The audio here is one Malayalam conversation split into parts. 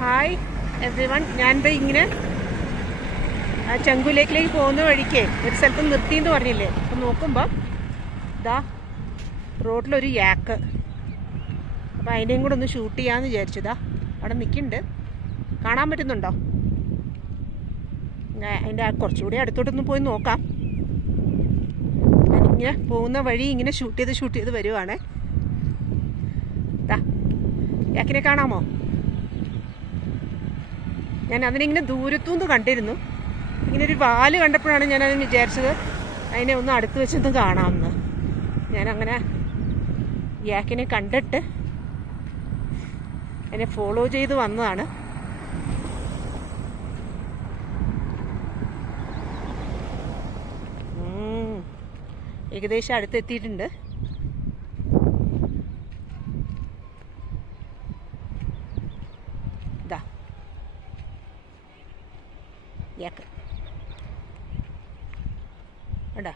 Hi every one. ഞാനിത് ഇങ്ങനെ ആ ചെങ്കുലേക്കിലേക്ക് പോകുന്ന വഴിക്ക് ഒരു സ്ഥലത്ത് നിർത്തിയെന്ന് പറഞ്ഞില്ലേ, അപ്പം നോക്കുമ്പോൾ ഇതാ റോഡിലൊരു യാക്ക്. അപ്പോൾ അതിനെയും കൂടെ ഒന്ന് ഷൂട്ട് ചെയ്യാമെന്ന് വിചാരിച്ചതാ. അവിടെ നിൽക്കുന്നുണ്ട്, കാണാൻ പറ്റുന്നുണ്ടോ? അതിൻ്റെ കുറച്ചുകൂടി അടുത്തോട്ടൊന്ന് പോയി നോക്കാം. ഞാനിങ്ങനെ പോകുന്ന വഴി ഇങ്ങനെ ഷൂട്ട് ചെയ്ത് വരുവാണ്. ഇതാ യാക്കിനെ കാണാമോ? ഞാൻ അതിനിങ്ങനെ ദൂരത്തുനിന്ന് കണ്ടിരുന്നു. ഇങ്ങനെ ഒരു വാല് കണ്ടപ്പോഴാണ് ഞാനതിന് വിചാരിച്ചത് അതിനെ ഒന്ന് അടുത്ത് വെച്ചൊന്ന് കാണാമെന്ന്. ഞാനങ്ങനെ യാക്കിനെ കണ്ടിട്ട് അതിനെ ഫോളോ ചെയ്ത് വന്നതാണ്. ഏകദേശം അടുത്തെത്തിയിട്ടുണ്ട്. ഇതാ യാക്ക് കണ്ടോ?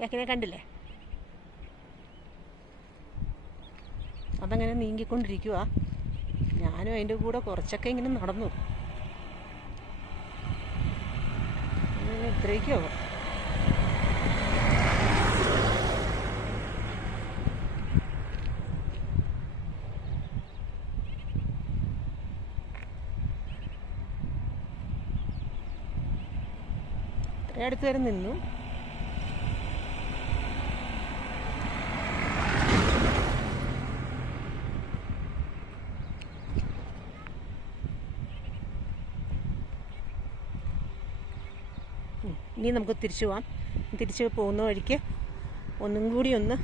യാക്കിനെ കണ്ടില്ലേ? അതങ്ങനെ നീങ്ങിക്കൊണ്ടിരിക്കുക. ഞാനും അതിൻ്റെ കൂടെ കുറച്ചൊക്കെ ഇങ്ങനെ നടന്നു. ഇത്രയ്ക്കോ ഇത്രയും അടുത്ത് വരെ നിന്നു. ഇനി നമുക്ക് തിരിച്ചു പോവാം. തിരിച്ച് പോകുന്ന വഴിക്ക് ഒന്നും കൂടി ഒന്ന്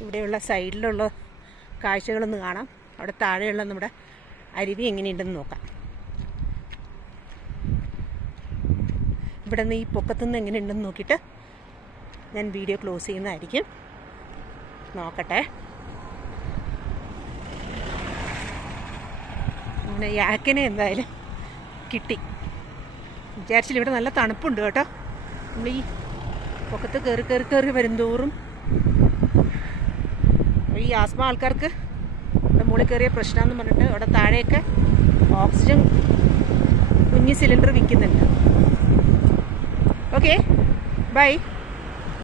ഇവിടെയുള്ള സൈഡിലുള്ള കാഴ്ചകളൊന്ന് കാണാം. അവിടെ താഴെയുള്ള നമ്മുടെ അരുവി എങ്ങനെയുണ്ടെന്ന് നോക്കാം. ഇവിടെ നിന്ന് ഈ പൊക്കത്തുനിന്ന് എങ്ങനെയുണ്ടെന്ന് നോക്കിയിട്ട് ഞാൻ വീഡിയോ ക്ലോസ് ചെയ്യുന്നതായിരിക്കും. നോക്കട്ടെ. അങ്ങനെ യാക്കിനെ എന്തായാലും കിട്ടി. വിചാരിച്ചില്ല. ഇവിടെ നല്ല തണുപ്പുണ്ട് കേട്ടോ. നമ്മൾ ഈ പൊക്കത്ത് കയറി വരുന്തോറും ഈ ആസ്മ ആൾക്കാർക്ക് ഇവിടെ മുകളിൽ കയറിയ പ്രശ്നമെന്ന് പറഞ്ഞിട്ട് അവിടെ താഴെയൊക്കെ ഓക്സിജൻ കുഞ്ഞ് സിലിണ്ടർ വിൽക്കുന്നുണ്ട്. Okay bye.